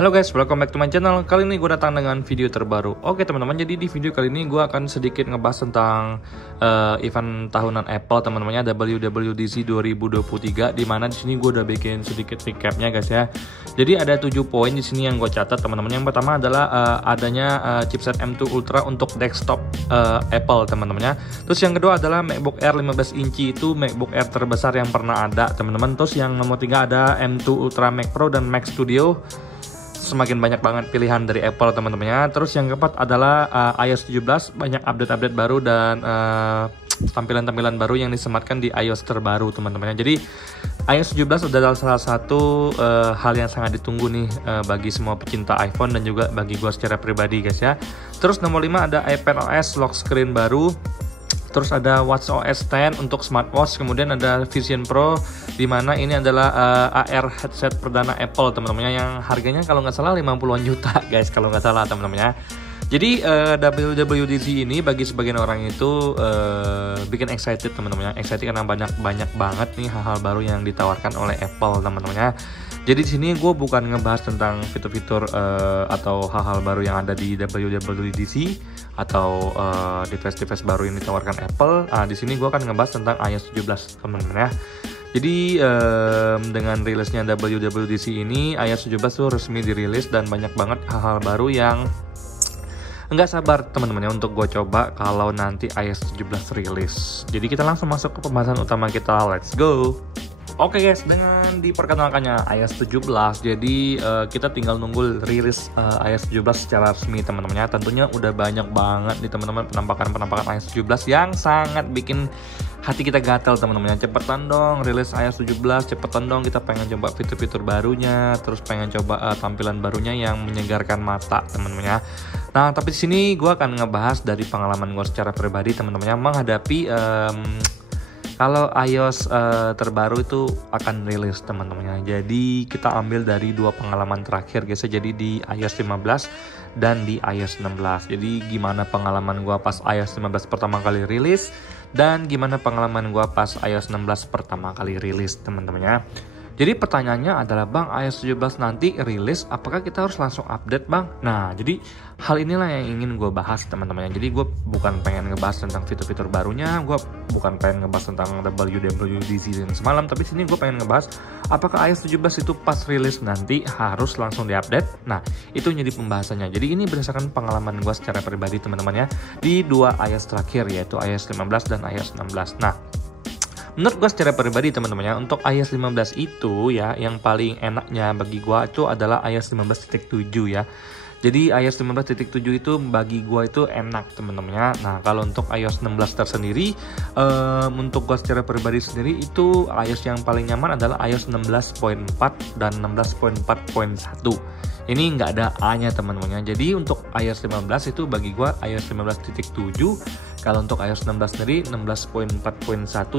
Halo guys, welcome back to my channel. Kali ini gue datang dengan video terbaru. Oke teman-teman, jadi di video kali ini gue akan sedikit ngebahas tentang event tahunan Apple teman-temannya, WWDC 2023. Dimana di sini gue udah bikin sedikit recapnya guys ya. Jadi ada 7 poin di sini yang gue catat teman-teman. Yang pertama adalah adanya chipset M2 Ultra untuk desktop Apple teman-temannya. Terus yang kedua adalah MacBook Air 15 inci, itu MacBook Air terbesar yang pernah ada teman-teman. Terus yang nomor 3 ada M2 Ultra Mac Pro dan Mac Studio. Semakin banyak banget pilihan dari Apple teman-temannya. Terus yang keempat adalah iOS 17, banyak update-update baru dan tampilan-tampilan baru yang disematkan di iOS terbaru teman-temannya. Jadi iOS 17 adalah salah satu hal yang sangat ditunggu nih bagi semua pecinta iPhone dan juga bagi gua secara pribadi guys ya. Terus nomor 5 ada iPadOS lock screen baru. Terus ada watchOS 10 untuk smartwatch, kemudian ada Vision Pro, di mana ini adalah AR headset perdana Apple teman-temannya, yang harganya kalau nggak salah 50-an juta guys, kalau nggak salah teman-temannya. Jadi WWDC ini bagi sebagian orang itu bikin excited teman-temannya, excited karena banyak banget nih hal-hal baru yang ditawarkan oleh Apple teman-temannya. Jadi di sini gue bukan ngebahas tentang fitur-fitur atau hal-hal baru yang ada di WWDC atau device-device baru yang ditawarkan Apple. Di sini gue akan ngebahas tentang iOS 17 teman-teman ya. Jadi dengan rilisnya WWDC ini, iOS 17 tuh resmi dirilis dan banyak banget hal-hal baru yang nggak sabar teman-teman ya untuk gue coba kalau nanti iOS 17 rilis. Jadi kita langsung masuk ke pembahasan utama kita, let's go. Oke guys, dengan diperkenalkannya iOS 17, jadi kita tinggal nunggu rilis iOS 17 secara resmi teman-teman ya. Tentunya udah banyak banget nih teman-teman penampakan iOS 17 yang sangat bikin hati kita gatel teman-teman ya. Cepetan dong rilis iOS 17, cepetan dong kita pengen coba fitur-fitur barunya, terus pengen coba tampilan barunya yang menyegarkan mata teman-teman ya. Nah, tapi di sini gue akan ngebahas dari pengalaman gue secara pribadi teman-teman ya, menghadapi kalau iOS terbaru itu akan rilis teman-teman ya. Jadi kita ambil dari dua pengalaman terakhir guys ya. Jadi di iOS 15 dan di iOS 16. Jadi gimana pengalaman gua pas iOS 15 pertama kali rilis dan gimana pengalaman gua pas iOS 16 pertama kali rilis teman-teman ya. Jadi pertanyaannya adalah, Bang, iOS 17 nanti rilis, apakah kita harus langsung update, Bang? Nah, jadi hal inilah yang ingin gue bahas, teman-teman. Jadi gue bukan pengen ngebahas tentang fitur-fitur barunya, gue bukan pengen ngebahas tentang WWDC yang semalam, tapi sini gue pengen ngebahas apakah iOS 17 itu pas rilis nanti harus langsung diupdate. Nah, itu jadi pembahasannya. Jadi ini berdasarkan pengalaman gue secara pribadi, teman-teman ya, di dua iOS terakhir, yaitu iOS 15 dan iOS 16. Nah, menurut gue secara pribadi teman-teman ya, untuk iOS 15 itu ya, yang paling enaknya bagi gue itu adalah iOS 15.7 ya. Jadi iOS 15.7 itu bagi gue itu enak teman-teman ya. Nah, kalau untuk iOS 16 tersendiri, untuk gue secara pribadi sendiri itu iOS yang paling nyaman adalah iOS 16.4 dan 16.4.1. Ini nggak ada A-nya teman-teman ya. Jadi untuk iOS 15 itu bagi gue iOS 15.7. Kalau untuk iOS 16 sendiri 16.4.1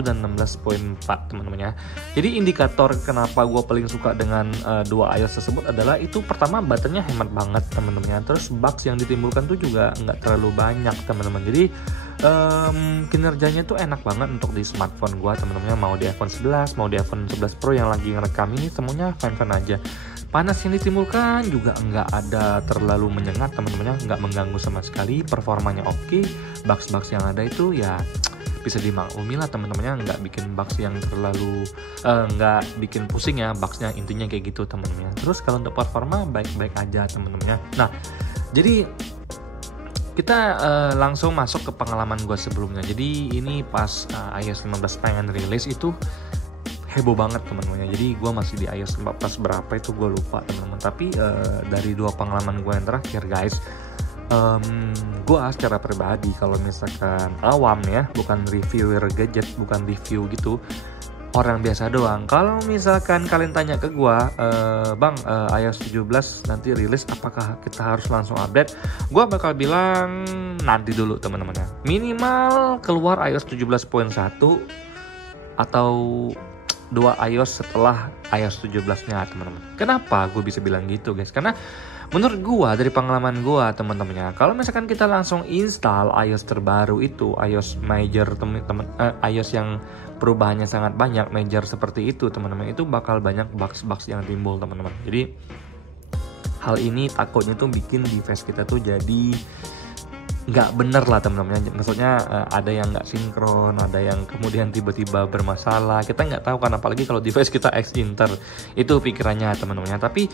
dan 16.4 teman-teman ya. Jadi indikator kenapa gue paling suka dengan dua iOS tersebut adalah itu pertama baterainya hemat banget teman-teman ya. Terus bugs yang ditimbulkan tuh juga nggak terlalu banyak teman-teman. Jadi kinerjanya tuh enak banget untuk di smartphone gue teman-teman ya. Mau di iPhone 11, mau di iPhone 11 Pro yang lagi ngerekam ini semuanya fine-fine aja. Panas yang ditimbulkan juga nggak ada terlalu menyengat teman-teman ya, nggak mengganggu sama sekali, performanya oke. Bugs-bugs yang ada itu ya bisa dimaklumi lah teman-teman ya, nggak bikin bugs yang terlalu nggak bikin pusing ya bugsnya, intinya kayak gitu teman-teman ya. Terus kalau untuk performa baik-baik aja teman-teman ya. Nah, jadi kita langsung masuk ke pengalaman gue sebelumnya. Jadi ini pas iOS 15 pengen rilis itu heboh banget teman-teman. Jadi gue masih di iOS 14 berapa itu gue lupa teman-teman. Tapi dari dua pengalaman gue yang terakhir guys, gue secara pribadi kalau misalkan awam ya, bukan reviewer gadget, bukan review gitu, orang biasa doang. Kalau misalkan kalian tanya ke gue, Bang, iOS 17 nanti rilis, apakah kita harus langsung update? Gue bakal bilang nanti dulu teman-teman ya. Minimal keluar iOS 17.1 atau dua iOS setelah iOS 17-nya teman-teman. Kenapa gue bisa bilang gitu guys? Karena menurut gue dari pengalaman gue teman-temannya, kalau misalkan kita langsung install iOS terbaru itu, iOS major teman-teman, iOS yang perubahannya sangat banyak, major seperti itu teman-teman, itu bakal banyak bugs-bugs yang timbul teman-teman. Jadi hal ini takutnya tuh bikin device kita tuh jadi nggak bener lah teman-teman. Maksudnya ada yang nggak sinkron, ada yang kemudian tiba-tiba bermasalah. Kita nggak tahu kan, apalagi kalau device kita ex-inter. Itu pikirannya teman-teman. Tapi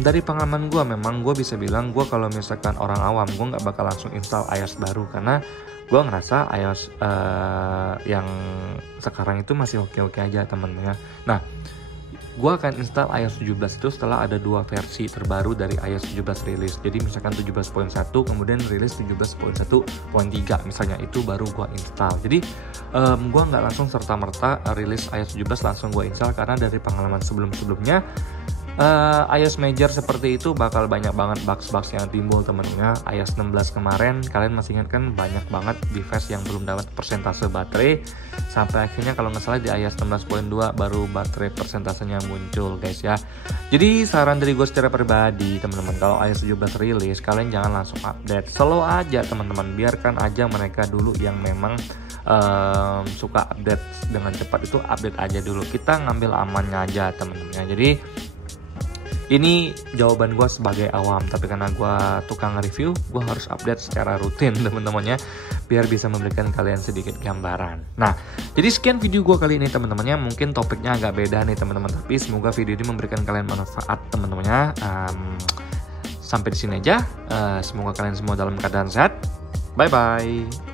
dari pengalaman gue, memang gue bisa bilang gue kalau misalkan orang awam, gue nggak bakal langsung install iOS baru, karena gue ngerasa iOS yang sekarang itu masih oke-oke aja teman-teman. Nah, gue akan install iOS 17 itu setelah ada 2 versi terbaru dari iOS 17 rilis. Jadi misalkan 17.1 kemudian rilis 17.1.3 misalnya, itu baru gue install. Jadi gue nggak langsung serta-merta rilis iOS 17 langsung gue install, karena dari pengalaman sebelum-sebelumnya iOS major seperti itu bakal banyak banget bugs-bugs yang timbul temennya. iOS 16 kemarin kalian masih ingat kan, banyak banget device yang belum dapat persentase baterai, sampai akhirnya kalau nggak salah di iOS 16.2 baru baterai persentasenya muncul guys ya. Jadi saran dari gue secara pribadi teman-teman, kalau iOS 17 rilis kalian jangan langsung update, slow aja teman-teman, biarkan aja mereka dulu yang memang suka update dengan cepat itu update aja dulu, kita ngambil amannya aja teman-teman. Jadi ini jawaban gue sebagai awam, tapi karena gue tukang review, gue harus update secara rutin teman-temannya, biar bisa memberikan kalian sedikit gambaran. Nah, jadi sekian video gue kali ini teman-temannya. Mungkin topiknya agak beda nih teman-teman, tapi semoga video ini memberikan kalian manfaat teman-temannya. Sampai di sini aja. Semoga kalian semua dalam keadaan sehat. Bye bye.